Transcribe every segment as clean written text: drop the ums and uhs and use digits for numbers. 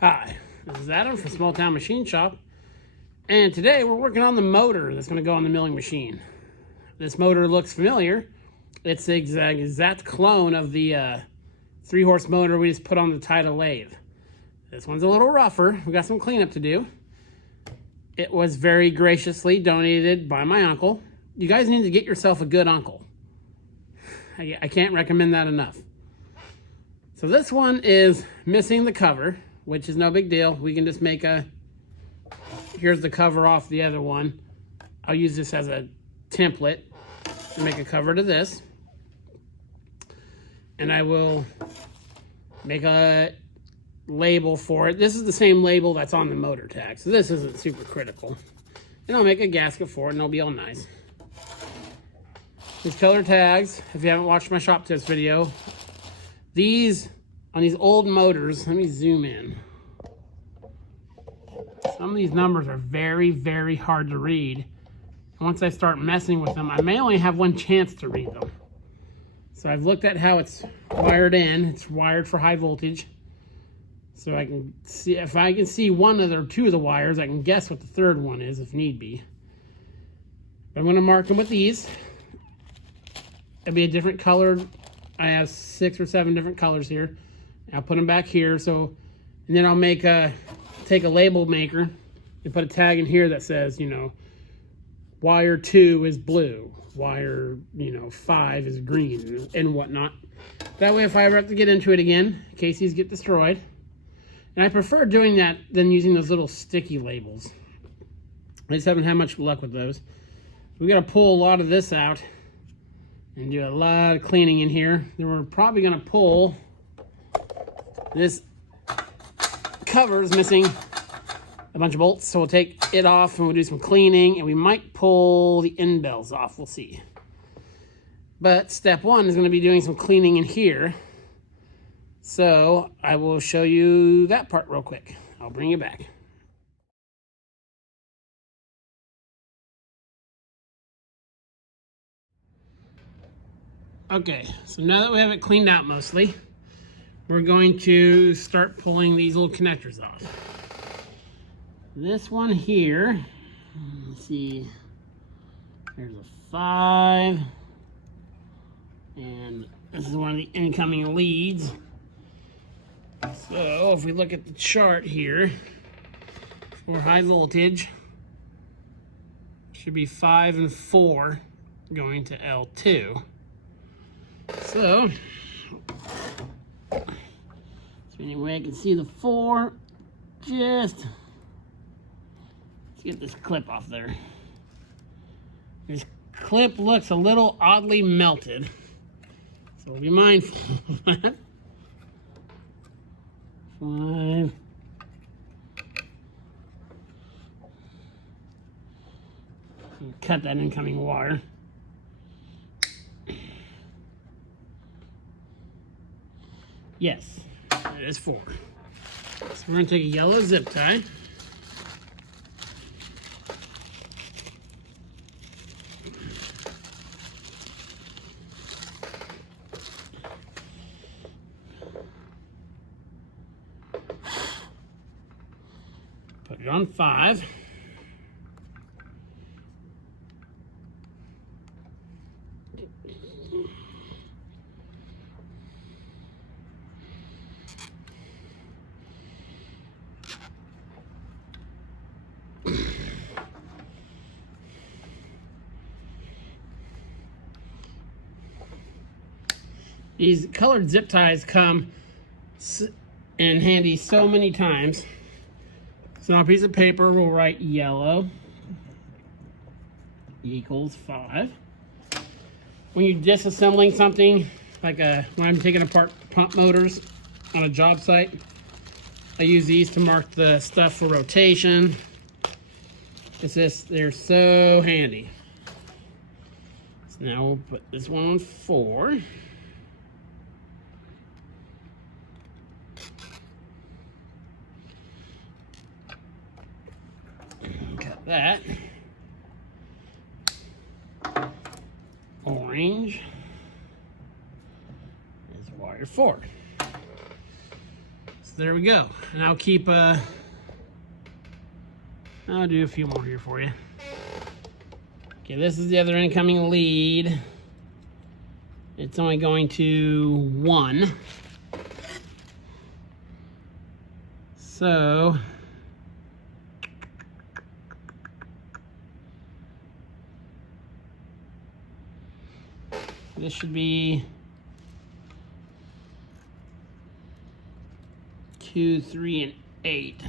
Hi, this is Adam from Small Town Machine Shop, and today we're working on the motor that's going to go on the milling machine. This motor looks familiar. It's the exact clone of the 3-horse motor we just put on the Tida lathe. This one's a little rougher. We got some cleanup to do. It was very graciously donated by my uncle. You guys need to get yourself a good uncle. I can't recommend that enough. So this one is missing the cover, which is no big deal. We can just make here's the cover off the other one. I'll use this as a template to make a cover to this. And I will make a label for it. This is the same label that's on the motor tag, so this isn't super critical. And I'll make a gasket for it and it'll be all nice. These color tags, if you haven't watched my shop tips video, on these old motors, let me zoom in. Some of these numbers are very, very hard to read. Once I start messing with them, I may only have one chance to read them. So I've looked at how it's wired in. It's wired for high voltage. So I can see, if I can see one or two of the wires, I can guess what the third one is if need be. I'm going to mark them with these. It'll be a different color. I have 6 or 7 different colors here. I'll put them back here. And then I'll take a label maker and put a tag in here that says, wire 2 is blue, wire, 5 is green, and whatnot. That way, if I ever have to get into it again, in case these get destroyed. And I prefer doing that than using those little sticky labels. I just haven't had much luck with those. We got to pull a lot of this out and do a lot of cleaning in here. Then we're probably going to pull this cover is missing a bunch of bolts, so we'll take it off and we'll do some cleaning, and we might pull the end bells off. We'll see. But step 1 is going to be doing some cleaning in here. So I will show you that part real quick. I'll bring you back. Okay, so now that we have it cleaned out mostly, we're going to start pulling these little connectors off. This one here, let's see, there's a 5, and this is one of the incoming leads. So if we look at the chart here, for high voltage, should be 5 and 4 going to L2. So anyway, I can see the 4. Let's get this clip off there. This clip looks a little oddly melted, so be mindful of that. 5. Cut that incoming wire. Yes, it is 4. So we're going to take a yellow zip tie. Put it on 5. These colored zip ties come in handy so many times. So on a piece of paper, we'll write yellow equals 5. When you're disassembling something, like when I'm taking apart pump motors on a job site, I use these to mark the stuff for rotation. They're so handy. So now we'll put this one on 4. Cut that. Orange is wire 4. there we go. And I'll keep, I'll do a few more here for you. Okay, this is the other incoming lead. It's only going to 1. So, this should be 2, 3, and 8.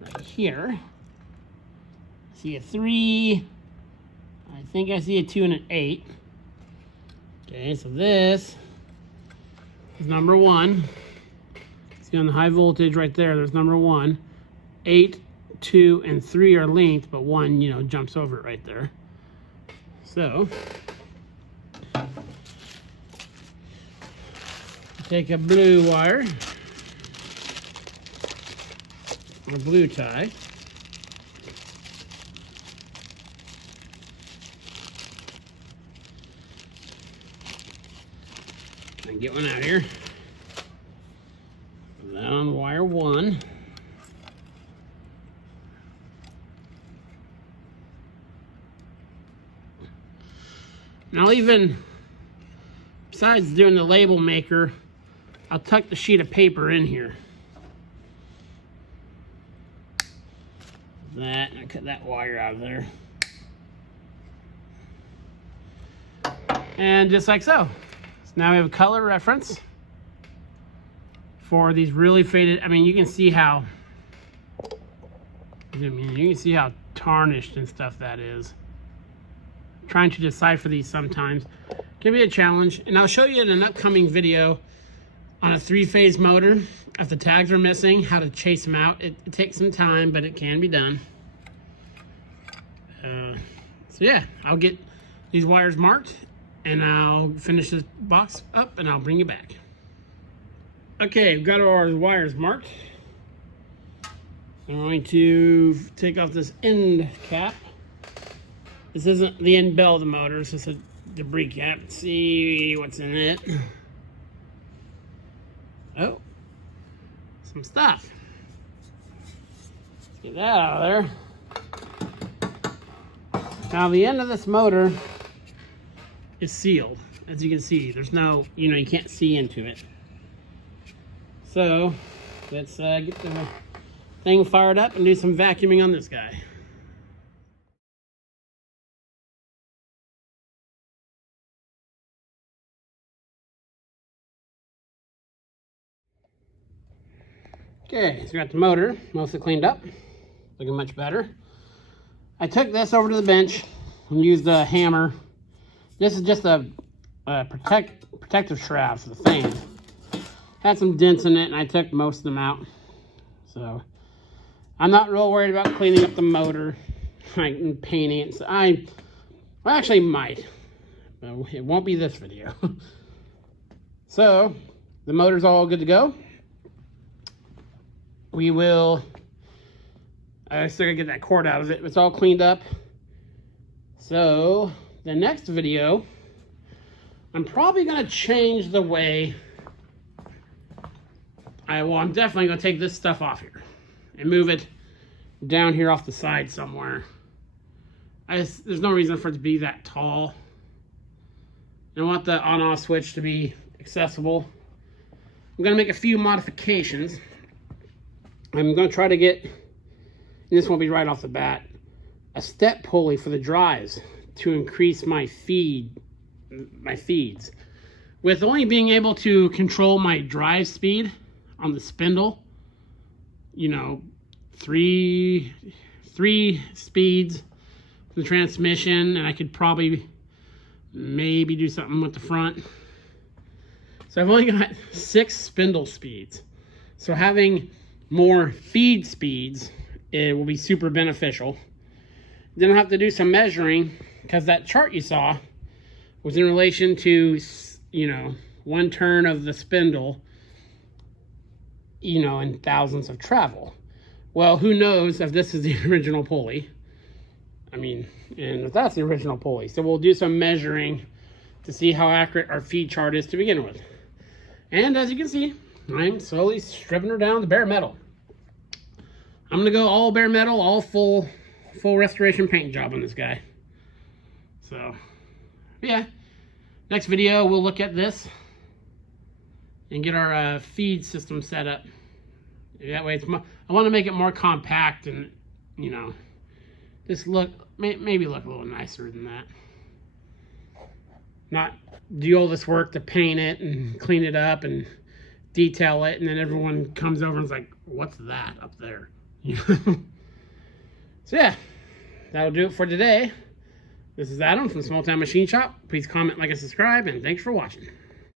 Right here. See a 3. I think I see a 2 and an 8. Okay, so this is number 1. See on the high voltage right there, there's number 1. 8, 2, and 3 are linked, but 1, you know, jumps over it right there. So, take a blue wire, or blue tie. And get one out here. Put that on wire 1. And I'll even, besides doing the label maker, I'll tuck the sheet of paper in here. That, and I cut that wire out of there. And just like so. So now we have a color reference for these really faded. I mean, you can see how, you can see how tarnished and stuff that is. Trying to decipher these sometimes can be a challenge, and I'll show you in an upcoming video on a 3-phase motor. If the tags are missing, how to chase them out. It takes some time, but it can be done. So yeah, I'll get these wires marked, and I'll finish this box up, and I'll bring you back. Okay, we've got our wires marked. I'm going to take off this end cap. This isn't the end bell of the motor, it's just a debris cap. Let's see what's in it. Oh, some stuff. Let's get that out of there. Now the end of this motor is sealed. As you can see, there's no, you can't see into it. So let's get the thing fired up and do some vacuuming on this guy. Okay, so we got the motor mostly cleaned up, looking much better. I took this over to the bench and used a hammer. This is just a protective shroud for the fans. Had some dents in it, and I took most of them out. So I'm not real worried about cleaning up the motor and painting it. So I actually might. It won't be this video. So the motor's all good to go. We will, I still gotta get that cord out of it. It's all cleaned up. So the next video, I'm probably gonna change the way, I'm definitely gonna take this stuff off here and move it down here off the side somewhere. There's no reason for it to be that tall. I want the on-off switch to be accessible. I'm gonna make a few modifications. I'm going to try to get, and this won't be right off the bat, a step pulley for the drives to increase my feeds. With only being able to control my drive speed on the spindle, 3 speeds for the transmission, and I could probably maybe do something with the front. So I've only got 6 spindle speeds. So having more feed speeds, it will be super beneficial. Then I'll have to do some measuring, because that chart you saw was in relation to, 1 turn of the spindle, in thousands of travel. Well, who knows if this is the original pulley. And if that's the original pulley. So we'll do some measuring to see how accurate our feed chart is to begin with. And as you can see, I'm slowly stripping her down to bare metal. I'm gonna go all bare metal, all full restoration paint job on this guy. So, yeah. Next video, we'll look at this and get our feed system set up. That way, I want to make it more compact and, you know, just maybe look a little nicer than that. Not do all this work to paint it and clean it up and detail it, and then everyone comes over and is like, what's that up there? You know? So yeah, that'll do it for today. This is Adam from Small Town Machine Shop. Please comment, like, and subscribe, and thanks for watching.